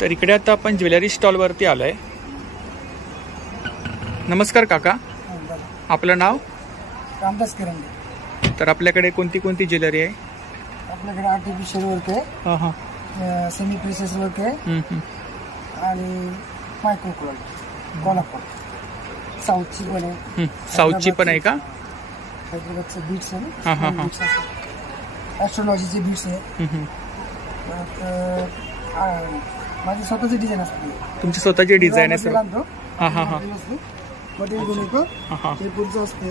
तर इकडे आता आपण ज्वेलरी स्टॉलवरती आलो आहे. नमस्कार काका, आपलं नाव? रामदास करंडे. तर आपल्याकडे कोणती कोणती ज्वेलरी आहे? आपल्याकडे आर्टिफिशियल वर्क आहे, सेमी प्रिसेस वर्क आहे आणि मायक्रो क्वालिटी कोल्हापूर साऊथची पण आहे. साऊथची पण आहे का? हैदराबादचे बीट्स आहे, ॲस्ट्रोलॉजीचे बीट्स आहे. माझी स्वतःची डिझाईन असते. तुमची स्वतःची डिझाईन आहे सर? मटेरियल घेऊन येतो, ते पुढचं असते.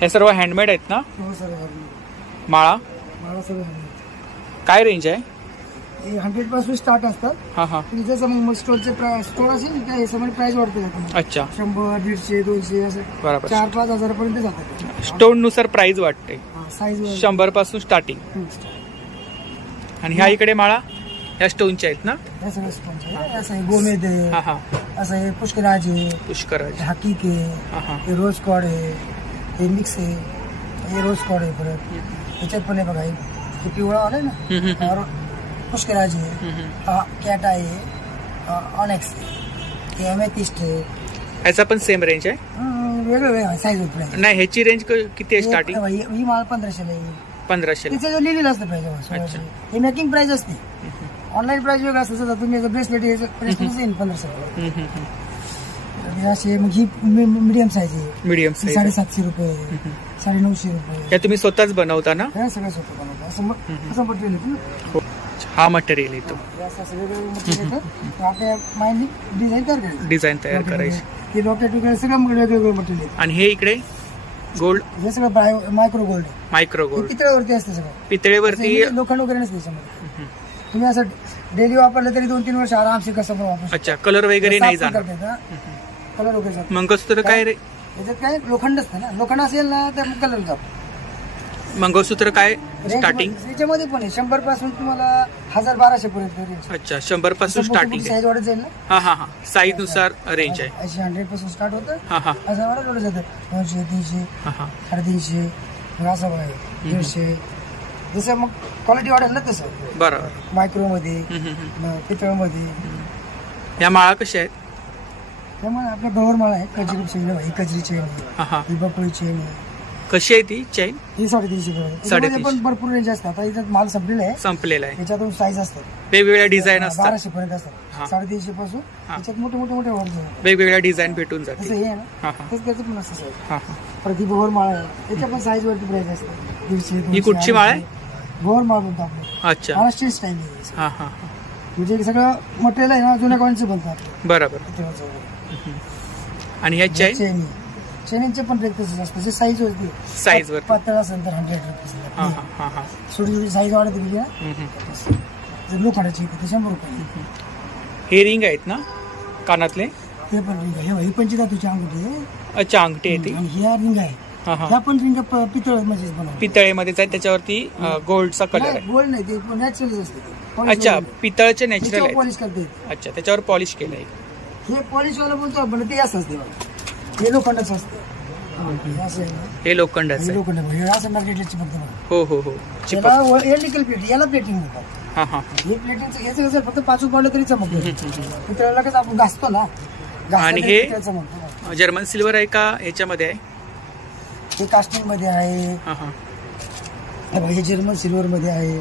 हे सर्व हँडमेड आहेत ना? हो सर. माळा सर्व काय रेंज आहे? 100 पासून स्टार्ट असतात. जसं मग स्टोरचे स्टोर असेल त्या हिशोबाने प्राइस वाढते. अच्छा, 100, 150, 200 असं बरोबर 4-5 हजारापर्यंत जातात. स्टोन नुसार प्राइस वाटते. साईज 100 पासून स्टार्टिंग. आणि ह्या इकडे माळा ह्या स्टोनच्या आहेत ना? हे सगळं स्टोनचे आहे. असं आहे गोमेद आहे, असं आहे पुष्कराज आहे, पुष्कराज, हाकीक आहे, हे रोज कॉड आहे, हे मिक्स आहे, हे रोज कॉड आहे. परत याच्यात पण आहे बघा, हे पिवळा आलाय ना, पुष्कराज आहे, कॅट आहे, ऑनेक्स आहे, हे अमेथिस्ट आहे. ह्याचा पण सेम रेंज आहे? वेगळं वेगळं साईज होत नाही. ह्याची रेंज किती आहे स्टार्टिंग? ही माल 1500 आहे. 1500? तिचं जो लिहिलेलं असतं प्राइस, हे मेकिंग प्राइस असते. ऑनलाईन प्राइस वेगळं असतं. तुम्ही ब्रेसलेट येईल 1500. असे मग ही मीडियम साईज आहे. मीडियम साईज 750 रुपये, 950 रुपये. या तुम्ही स्वतःच बनवता ना? हे सगळं स्वतः बनवतो. असं मटेरियल येतं ना. हा मटेरियल येतो. असं वेगवेगळं मटेरियल येतं. आपल्या माइंडनी डिझाईन तयार करायची. हे रॉकेट वगैरे सगळं वेगवेगळं मटेरियल. आणि हे इकडे गोल्ड, हे सगळं मायक्रो गोल्ड आहे. मायक्रो गोल्ड पितळेवरती असते सगळं. पितळेवरती लोखंड वगैरे नसते त्याच्यामध्ये. तुम्ही असं डेली वापरलं तरी 2-3 वर्ष आरामशी कसं पण वापरू. अच्छा, कलर वगैरे नाही जाणार? कलर वगैरे. मंगळसूत्र काय रे? याच्यात काय लोखंड असतं ना, लोखंड असेल ना तर कलर जातो. मंगळसूत्र काय स्टार्टिंग? याच्यामध्ये पण आहे 100 पासून तुम्हाला 1000-1200 पर्यंत. अच्छा, 100 पासून स्टार्टिंग साईज वाढत जाईल ना. हा साईज नुसार रेंज आहे. 100 पासून स्टार्ट होतं. असं वाढत वाढत जातं. 200, 300, 350, असं बघा 150. जसं मग क्वालिटी वाढेल ना तसं. बरोबर. मायक्रो मध्ये, पितळमध्ये. या माळा कशा आहेत? त्यामुळे आपल्या गवर माळा आहे. कजरी चेन आहे, ही बपळी चेन आहे. कशी आहे ती चेन? ही 350 पण भरपूर रेंज असतात. आता इथं माल संपलेला आहे. याच्यातून साईज असतात, वेगवेगळ्या डिझाईन असतात. 1200 पर्यंत असतात. 350 पासून त्याच्यात मोठे वाढतात. वेगवेगळ्या डिझाईन भेटून जातात. हे आहे ना, त्याचं पण असतं साईज. परत ही भोवर माळ आहे, त्याच्या पण साईज वरती प्राइस असतात. 150. ही कुठची माळ आहे? भोवर माळ म्हणतो आपण. अच्छा, महाराष्ट्रीयन स्टाईल आहे. म्हणजे सगळं मटेरियल आहे ना जुन्या क्वालिटीचं बनतात. बरोबर. आणि ह्या चेन? चेनचे पण रेट तसंच असतं. जे साईज वरती, साईज वर पातळ असेल तर 100 रुपये. थोडी साईज वाढत गेली ना, लोखंडाची ते 100 रुपये. हे रिंग आहेत ना कानातले? ते पण रिंग आहे. ही पंचधातूची अंगठी आहे. अच्छा, अंगठी आहे ती. आणि ह्या रिंग आहे. ह्या पण रिंग पितळेमध्येच बनवतात. पितळेमध्येच आहे. त्याच्यावरती गोल्डचा कलर आहे. गोल्ड नाही, ते नॅचरल असते. अच्छा, पितळचे नॅचरल आहे. पॉलिश करते. अच्छा, त्याच्यावर पॉलिश केलंय. हे पॉलिश वाला बोलतो आपण, ते असं असते. हे लोखंडाचं असतं. हे लोखंडाचं. लोखंड असं मार्केटची फक्त. हो. इलेक्ट्रिकल प्लेटिंग, याला प्लेटिंग म्हणतात. हे प्लेटिंगचं घ्यायचं कसं, फक्त 5 पडलं तरी चमकतं. पितळाला कसं आपण घासतो ना. आणि हे जर्मन सिल्वर आहे का याच्यामध्ये आहे? हे कास्टिंग मध्ये आहे. हे जर्मन सिल्वर मध्ये आहे.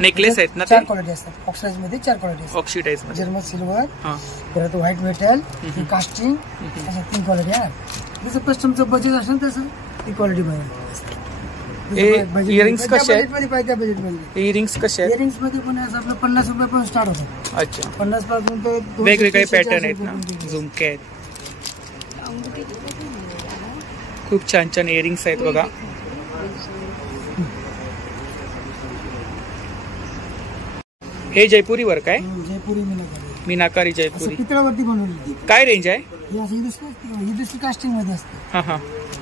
नेकलेस आहेत ना? 4 क्वालिटी असतात. ऑक्सिडाइज मध्ये 4 क्वालिटी असतात. ऑक्सिडाइज मध्ये जर्मन सिल्वर, परत व्हाईट मेटल, कास्टिंग, अशा 3 क्वालिटी आहे. जसं कस्टमचं बजेट असेल तसं ती क्वालिटी मध्ये. इयरिंग्स कसे आहेत? पाहिजे बजेट मध्ये. इयरिंग्स कसे आहेत? इयरिंग्स मध्ये पण असं आपलं 50 रुपयापासून स्टार्ट होतं. अच्छा, 50 पासून तर वेगवेगळे पॅटर्न आहेत ना. झुमके आहेत. खूप छान छान इयरिंग्स आहेत बघा. हे जयपुरी वर्क आहे. जयपुरी मीनाकारी जयपुरी. पितळावरती बनवली. काय रेंज आहे? ही दुसरी कास्टिंग मध्ये असते.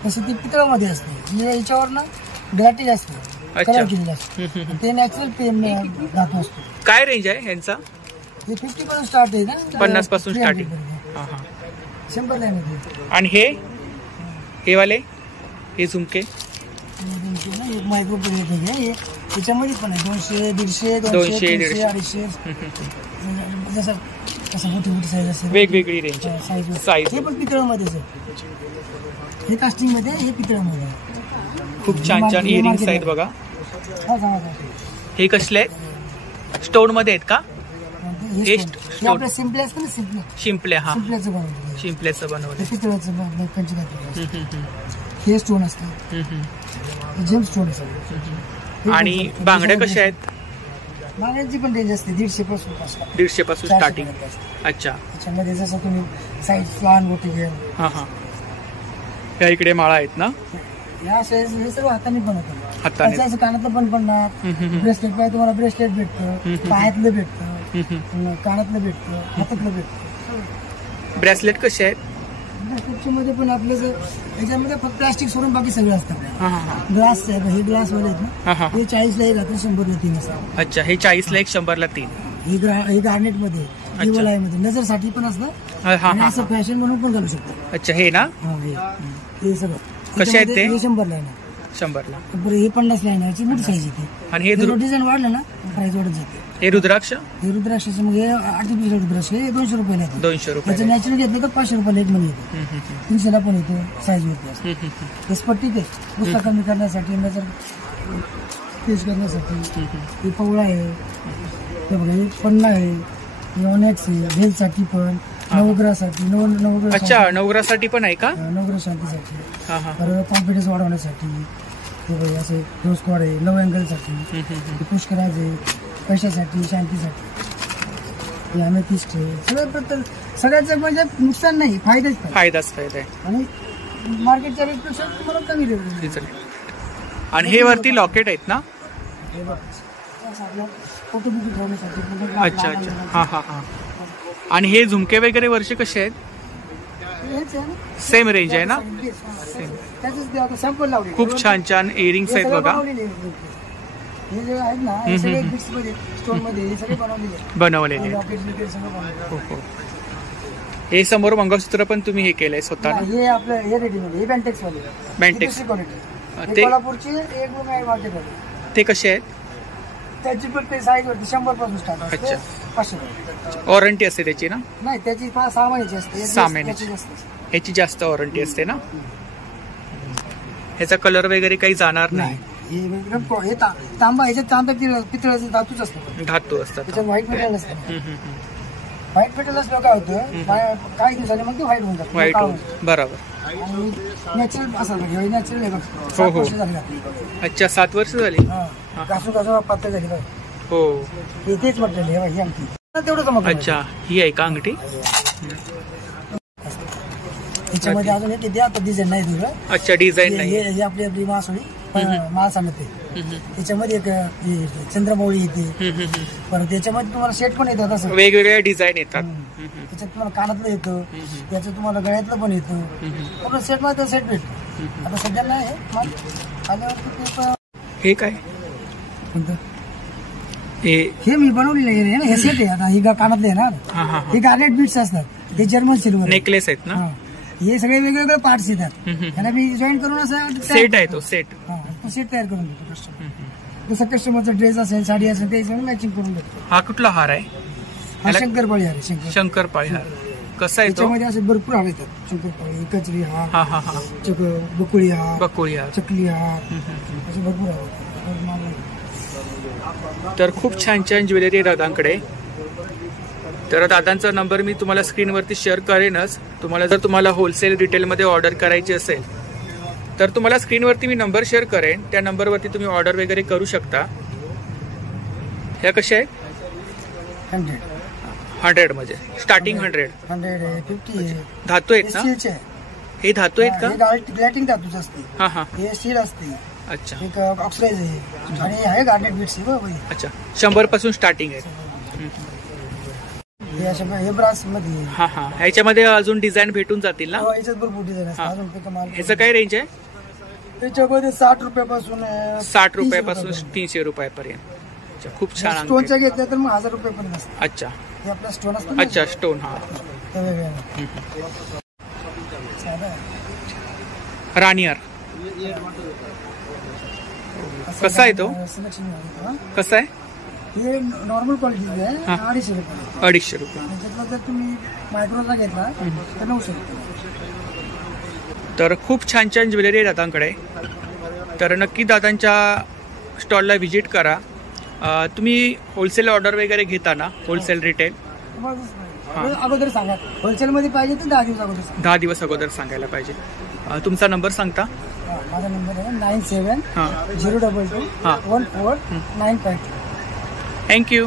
तसं ती पितळामध्ये असते. याच्यावर ना ग्लॅटिज असते, कलर केलेली असते. ते नॅचरल धातू असतो. काय रेंज आहे ह्यांचा? हे 50 पासून स्टार्ट आहे ना. 50 पासून स्टार्टिंग. 100 लाईन मध्ये. आणि हे वाले हे झुमके मायक्रो प्लेट आहे. त्याच्यामध्ये पण आहे 200, 150, 200, 250, 250, जसं कसं मोठी मोठी साईज असेल वेगवेगळी रेंज साईज साईज हे पण पितळामध्येच आहे. हे कास्टिंगमध्ये हे पितळामध्ये आहे. खूप छान छान इयरिंग्स आहेत बघा. हा सांगा हे कसले आहेत? स्टोन मध्ये आहेत का? हे आपलं सिम्पल असतं ना सिम्पल शिंपले. हा सिम्पल्याचं बनवलं शिंपल्याचं बनवलं. हे पितळाचं कंची घातलेलं हे स्टोन असतं हे जेम स्टोन असतं. आणि बांगड्या कशा आहेत? मागण्याची पण रेंज असते 150 पासून 150 पासून स्टार्टिंग. अच्छा त्याच्यामध्ये जसं तुम्ही साईज लहान मोठी घ्याल. हा हा या इकडे माळा आहेत ना? या साईज हे सर्व हाताने बनवतो. हाताने असं कानातलं पण बनणार ब्रेसलेट पाहिजे तुम्हाला ब्रेसलेट भेटतं पायातलं भेटतं कानातलं भेटतं हातातलं भेटतं. ब्रेसलेट कसे आहेत? ब्रेसलेटच्या मध्ये पण आपलं याच्यामध्ये फक्त प्लास्टिक सोडून बाकी सगळं असतं. ग्लास आहे हे ग्लास वाले आहेत ना हे 40ला एक राहतं 100ला 3 असं. अच्छा हे 40ला 1 100ला 3. हे गार्नेट मध्ये मध्ये नजरसाठी पण असतं आणि असं फॅशन म्हणून पण घालू शकतो. अच्छा हे ना हे सगळं कसे आहेत ते? 100ला आहे ना 100ला. हे 50ला आहे ना याची मोठी साईज येते. आणि हे डिझाईन वाढलं ना प्राइस वाढत जाते. हे रुद्राक्ष हे रुद्राक्षाचं मग हे आर्टिफिशियल रुद्राक्ष हे 200 रुपयाला येतं. 200 रुपये. त्याचं नॅचरल घेतलं तर 500 रुपयाला एक मध्ये येतं. 300ला पण येतो साईज वरती. हे स्पट्टिक आहे गुस्सा कमी करण्यासाठी नजर तेज करण्यासाठी. हे पवळा आहे हे बघा हे पन्ना आहे नॅक्स आहे भेलसाठी पण नवग्रहासाठी नवग्रह. अच्छा नवग्रहासाठी पण आहे का? नवग्रह शांतीसाठी हा हा परत कॉन्फिडन्स वाढवण्यासाठी हे बघा असे रोज स्क्वॉड आहे 9 अँगलसाठी पुष्कराज आहे पैशासाठी शांतीसाठी हे अमेथिस्ट आहे. सगळं प्रत्येक सगळ्याचं म्हणजे नुकसान नाही फायदाच फायदाच फायदा आहे. आणि मार्केटच्या रेटपेक्षा तुम्हाला कमी रेट. आणि हे वरती लॉकेट आहेत ना? फोटो बुक ठेवण्यासाठी. अच्छा अच्छा हा हा हा. आणि हे झुमके वगैरे वर्ष कसे आहेत? सेम रेंज आहे ना? सॅम्पल लावले. खूप छान छान इयरिंग्स आहेत बघा. हे जे आहेत ना हे सगळे बिट्स मध्ये स्टोन मध्ये हे सगळे बनवलेले लॉकेट बिकेट सगळं बनवलेलं. हो हो. हे समोर मंगळसूत्र पण तुम्ही हे केलंय स्वतः? हे आपलं हे रेडीमेड हे बँटेक्स वाले बँटेक्स. क्वालिटी कोल्हापूरची एक रूम आहे मार्केट मध्ये. ते कसे आहेत? त्याची पण ते साईज वरती 100 पासून स्टार्ट असते. अच्छा 500. वॉरंटी असते त्याची ना? नाही त्याची 6 महिन्याची असते. 6 महिन्याची. ह्याची जास्त वॉरंटी असते ना? ह्याचा कलर वगैरे काही जाणार नाही. हे तांबा ह्याच्यात तांबा पितळाचं धातूच असतं. धातू असतात. त्याच्यात व्हाईट मेटल असतं. व्हाईट मेटल असलं काय होतं काही दिवसांनी मग ते व्हाईट होऊन जातं. व्हाईट बरोबर. आणि नॅचरल असं नॅचरल आहे बघ. हो हो. 7 वर्ष झाली. अच्छा 7 वर्ष झाली. घासून घासून पातळ झाली बघ. हो तेच म्हटलं ही अंगठी तेवढं जमा. अच्छा ही आहे का अंगठी? त्याच्यामध्ये अजून एक किती आता डिझाईन नाही दिलं. अच्छा डिझाईन नाही. हे आपली आपली मासोळी माळ सांगते त्याच्यामध्ये एक चंद्रमौळी येते. परत त्याच्यामध्ये तुम्हाला सेट पण येतात असं वेगवेगळ्या डिझाईन येतात. त्याच्यात तुम्हाला कानातलं येतं त्याचं तुम्हाला गळ्यातलं पण येतं पूर्ण सेट मध्ये सेट भेटतो. आता सध्या नाही आल्यावर. हे काय कोणतं हे मी बनवलेलं आहे ना हे सेट आहे. आता ही कानातले आहे ना हे गार्नेट बीट्स असतात ते जर्मन सिल्वर नेकलेस आहेत ना? हे सगळे वेगवेगळे पार्ट्स येतात. त्यांना मी जॉईन करून असं सेट आहे तो सेट. तो सेट तयार करून देतो कस्टमर. जसं कस्टमरचा ड्रेस असेल साडी असेल ते मॅचिंग करून देतो. हा कुठला हार आहे? हा शंकरपाळी हार आहे. शंकरपाळी हार कसा आहे? त्याच्यामध्ये असे भरपूर हार येतात. शंकरपाळी कचरी हार हा हा हा बकुळी हार बकुळी हार चकली हार असे भरपूर हार. तर खूप छान छान ज्वेलरी आहे दादांकडे. तर दादांचा नंबर मी तुम्हाला स्क्रीनवरती शेअर करेनच. तुम्हाला होलसेल रिटेलमध्ये ऑर्डर करायची असेल तर तुम्हाला स्क्रीनवरती मी नंबर शेअर करेन. त्या नंबरवरती तुम्ही ऑर्डर वगैरे करू शकता. ह्या कशा आहेत? 100 मध्ये स्टार्टिंग 100 आहे 50 आहे. धातू आहेत ना? हे धातू आहेत का? ग्लॅटिंग धातूच असते. हा हा हे स्टील असते. अच्छा एक ऑक्साईड आहे आणि आहे गार्नेट बीट्स. अच्छा 100 पासून स्टार्टिंग आहे. हे ब्रास मध्ये. हा हा ह्याच्यामध्ये अजून डिझाइन भेटून जातील ना? याच्यात भरपूर डिझाईन असतात. अजून कमाल. ह्याचं काय रेंज आहे? त्याच्यामध्ये 60 रुपयापासून 60 रुपयापासून 300 रुपयापर्यंत. खूप छान. स्टोनच्या घेतल्या तर मग 1000 रुपयापर्यंत असतात. अच्छा हे आपला स्टोन असतो. अच्छा स्टोन. हा रानियर कसा आहे तो? कसा आहे? हे नॉर्मल क्वालिटीचे आहे, हा. 250 रुपये. 250 रुपये. त्याच्यातला जर तुम्ही मायक्रोचा घेतला तर 900 रुपये. तर खूप छान छान ज्वेलरी आहे दादांकडे. तर नक्की दादांच्या स्टॉलला व्हिजिट करा. तुम्ही होलसेल ऑर्डर वगैरे घेता ना, होलसेल रिटेल? तुम्हाला अगोदर सांगा, होलसेलमध्ये पाहिजे तर 10 दिवस अगोदर सांगा. 10 दिवस अगोदर सांगायला पाहिजे. तुमचा नंबर सांगता? माझा नंबर आहे 97 हां 022 हां 14 952. थँक्यू.